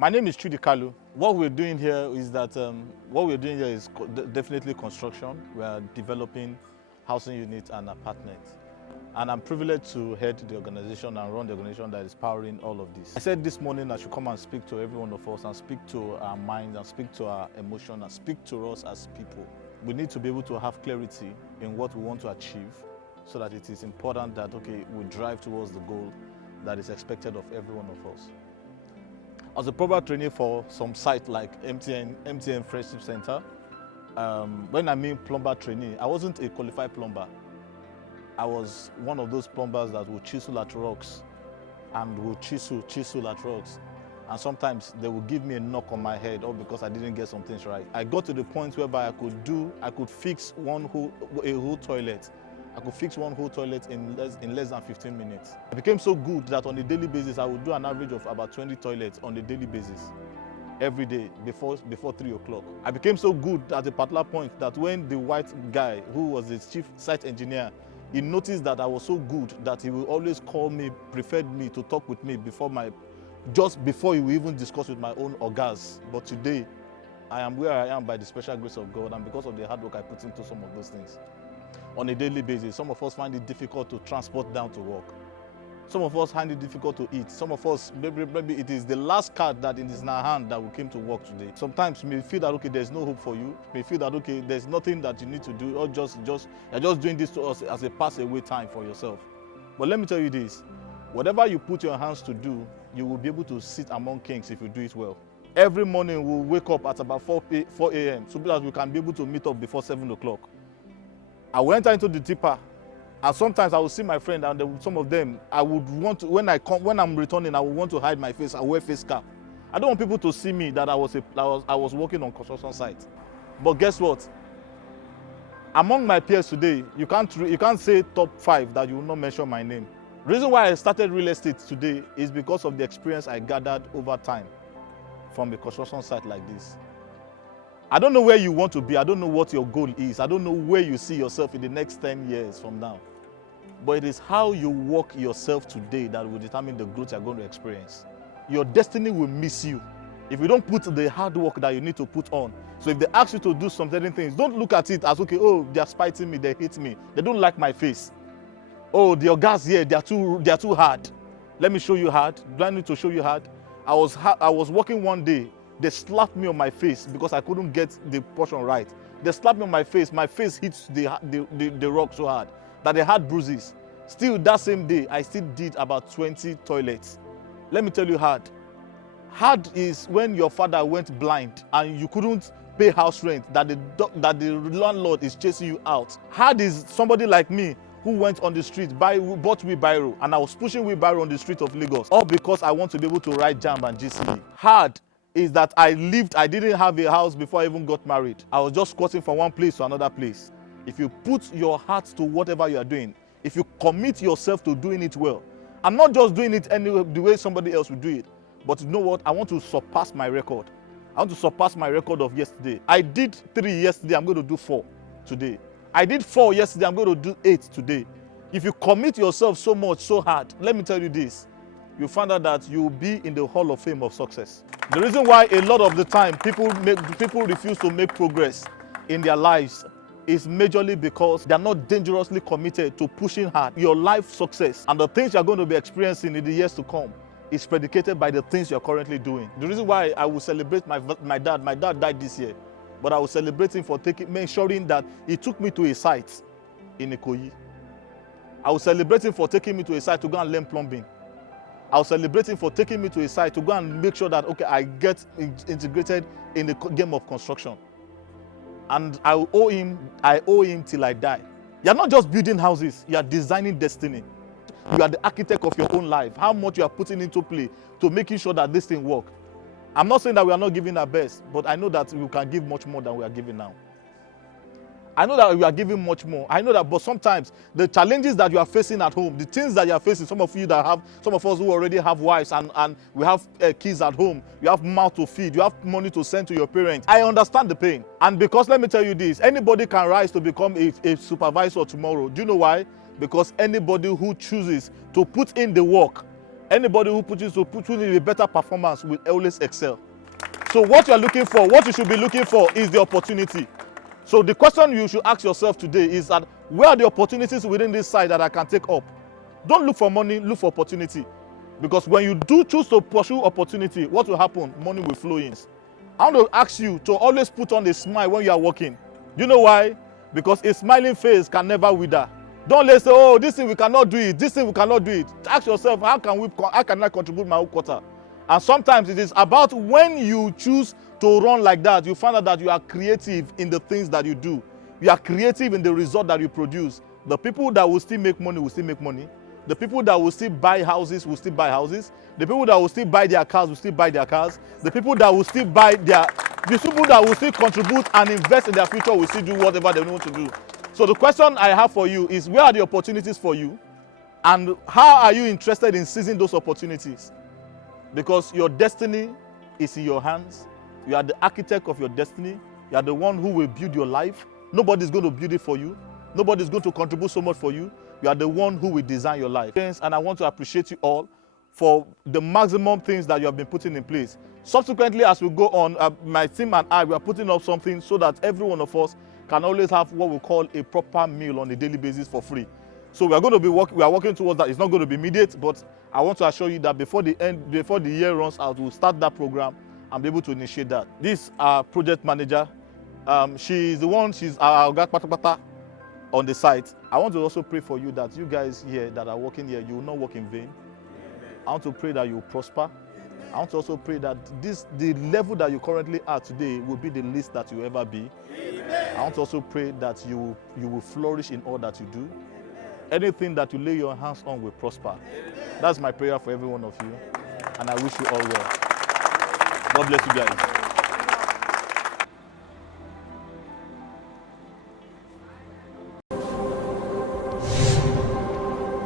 My name is Coachchudi. What we're doing here is definitely construction. We are developing housing units and apartments. And I'm privileged to head the organization and run the organization that is powering all of this. I said this morning I should come and speak to every one of us and speak to our minds and speak to our emotion and speak to us as people. We need to be able to have clarity in what we want to achieve so that it is important that, we drive towards the goal that is expected of every one of us. As a proper trainee for some site like MTN Friendship Center, when I mean plumber trainee, I wasn't a qualified plumber. I was one of those plumbers that would chisel at rocks and would chisel at rocks. And sometimes they would give me a knock on my head, all because I didn't get some things right. I got to the point whereby I could fix a whole toilet. I could fix one whole toilet in less than 15 minutes. I became so good that on a daily basis, I would do an average of about 20 toilets on a daily basis, every day before 3 o'clock. I became so good at a particular point that when the white guy, who was the chief site engineer, he noticed that I was so good that he would always call me, preferred me to talk with me just before he would even discuss with my own orgas. But today, I am where I am by the special grace of God and because of the hard work I put into some of those things. On a daily basis, some of us find it difficult to transport down to work. Some of us find it difficult to eat. Some of us, maybe it is the last card that is in our hand that we came to work today. Sometimes you may feel that, there's no hope for you. You may feel that, there's nothing that you need to do, or you're just doing this to us as a pass-away time for yourself. But let me tell you this, whatever you put your hands to do, you will be able to sit among kings if you do it well. Every morning we'll wake up at about 4 a.m. so that we can be able to meet up before 7 o'clock. I will enter into the tipper, and sometimes I will see my friend, and some of them, I would want to, when I'm returning, I would want to hide my face. I wear face cap. I don't want people to see me that I was working on construction site. But guess what? Among my peers today, you can't say top 5 that you will not mention my name. The reason why I started real estate today is because of the experience I gathered over time from a construction site like this. I don't know where you want to be. I don't know what your goal is. I don't know where you see yourself in the next 10 years from now. But it is how you work yourself today that will determine the growth you're going to experience. Your destiny will miss you if you don't put the hard work that you need to put on. So if they ask you to do some certain things, don't look at it as, they're spiting me, they hate me, they don't like my face. Oh, the guys here, they're too hard. Let me show you hard. Do I need to show you hard? I was working one day. They slapped me on my face because I couldn't get the portion right. They slapped me on my face hit the rock so hard that they had bruises. Still, that same day, I still did about 20 toilets. Let me tell you hard. Hard is when your father went blind and you couldn't pay house rent, that the landlord is chasing you out. Hard is somebody like me who went on the street, bought wheelbarrow, and I was pushing wheelbarrow on the street of Lagos, all because I want to be able to ride JAMB and GCE. Hard is that I didn't have a house before I even got married. I was just squatting from one place to another place. If you put your heart to whatever you are doing, if you commit yourself to doing it well, I'm not just doing it the way somebody else would do it, but you know what? I want to surpass my record. I want to surpass my record of yesterday. I did 3 yesterday, I'm going to do 4 today. I did 4 yesterday, I'm going to do 8 today. If you commit yourself so much, so hard, let me tell you this, you find out that you will be in the Hall of Fame of success. The reason why a lot of the time people refuse to make progress in their lives is majorly because they are not dangerously committed to pushing hard. Your life success and the things you are going to be experiencing in the years to come is predicated by the things you are currently doing. The reason why I will celebrate my dad died this year, but I will celebrate him for ensuring that he took me to a site in Ikoyi. I will celebrate him for taking me to a site to go and learn plumbing. I was celebrating for taking me to a site to go and make sure that, I get integrated in the game of construction. And I owe him till I die. You're not just building houses, you are designing destiny. You are the architect of your own life. How much you are putting into play to making sure that this thing works. I'm not saying that we are not giving our best, but I know that we can give much more than we are giving now. I know that we are giving much more. I know that, but sometimes the challenges that you are facing at home, the things that you are facing, some of us who already have wives and we have kids at home, you have mouth to feed, you have money to send to your parents. I understand the pain. And because let me tell you this, anybody can rise to become a supervisor tomorrow. Do you know why? Because anybody who chooses to put in the work Anybody who puts in a better performance will always excel. So what you're looking for, what you should be looking for is the opportunity. So the question you should ask yourself today is that where are the opportunities within this side that I can take up? Don't look for money, look for opportunity. Because when you do choose to pursue opportunity, what will happen? Money will flow in. I want to ask you to always put on a smile when you are working. You know why? Because a smiling face can never wither. Don't let's say, oh, this thing we cannot do it, this thing we cannot do it. Ask yourself, how can I contribute my own quarter? And sometimes it is about when you choose to run like that, you find out that you are creative in the things that you do. You are creative in the result that you produce. The people that will still make money will still make money. The people that will still buy houses will still buy houses. The people that will still buy their cars will still buy their cars. The people that will still the people that will still contribute and invest in their future will still do whatever they want to do. So the question I have for you is, where are the opportunities for you? And how are you interested in seizing those opportunities? Because your destiny is in your hands. You are the architect of your destiny. You are the one who will build your life. Nobody's going to build it for you. Nobody's going to contribute so much for you. You are the one who will design your life. And I want to appreciate you all for the maximum things that you have been putting in place. Subsequently, as we go on, my team and I, we are putting up something so that every one of us can always have what we call a proper meal on a daily basis for free. So we are going to be working towards that. It's not going to be immediate, but I want to assure you that before the year runs out, we'll start that program and be able to initiate that. This project manager, she's the one, she's our Pata on the site. I want to also pray for you that you guys here that are working here, you will not work in vain. I want to pray that you will prosper. I want to also pray that the level that you currently are today will be the least that you ever be. I want to also pray that you will flourish in all that you do. Anything that you lay your hands on will prosper. That's my prayer for every one of you. And I wish you all well. God bless you guys.